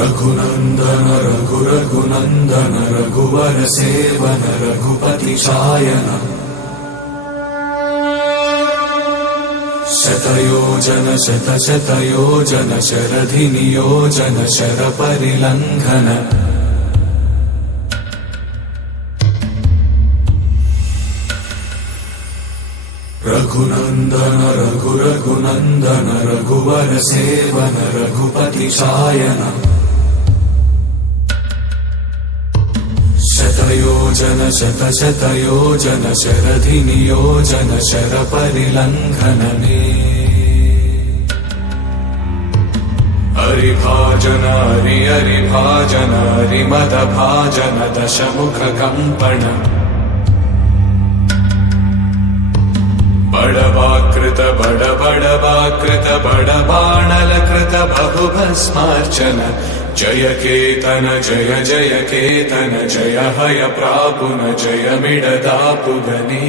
रघुनंदन रघुरघुनंदन रघुवर seven Raghupati चायन शतयोजन शतशतयोजन शरधि नियोजन sir परिलंघन Raghunandan रघुरघुनंदन रघुवर seven Raghupati चायन शतयोजन शतशतयोजन शरधि नियोजन sir परिलंघन हरिभाजन हरिभाजन हरिमद भाजन दशमुख कंपन बड़वाकृत बड़वाकृत बड़बाणलकृत बहुभस्मार्चन जय केतन जय जय केतन जय हय प्रापुन जय मिडदापुगने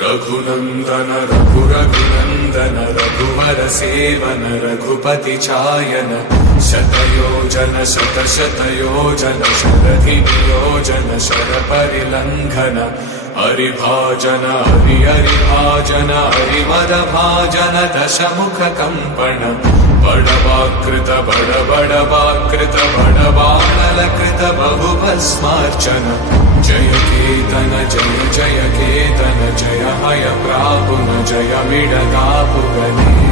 रघुनंदन रघुरघुनंदन रघुवर सेवन रघुपति चायन शतयोजन शतशतयोजन शरधि नियोजन शर परिलंघन हरिभाजन हरिभाजन हरिमद भाजन दशमुख कंपन बड़वाकृत बड़वाकृत बड़बाणलकृत बहुभस्मार्चन जय केतन जय जय केतन जय हय प्रापुन जय मिडदापुगने